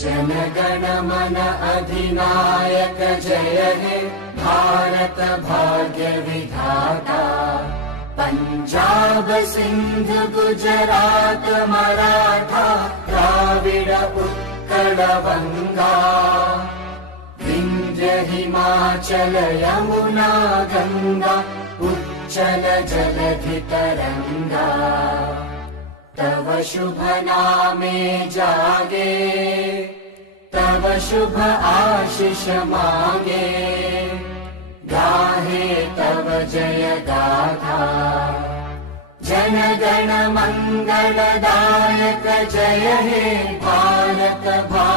जनगण मन अधिनायक जय हे भारत भाग्य विधाता। पंजाब सिंध गुजरात मराठा द्राविड उत्कल बंगा। विंध्य हिमाचल यमुना गंगा उच्चल जलधि तरंगा। तव शुभ नामे जागे तव शुभ आशीष मांगे। गाहे तव जय गाथा जनगण मंगलदायक जय हे भारत भाग्य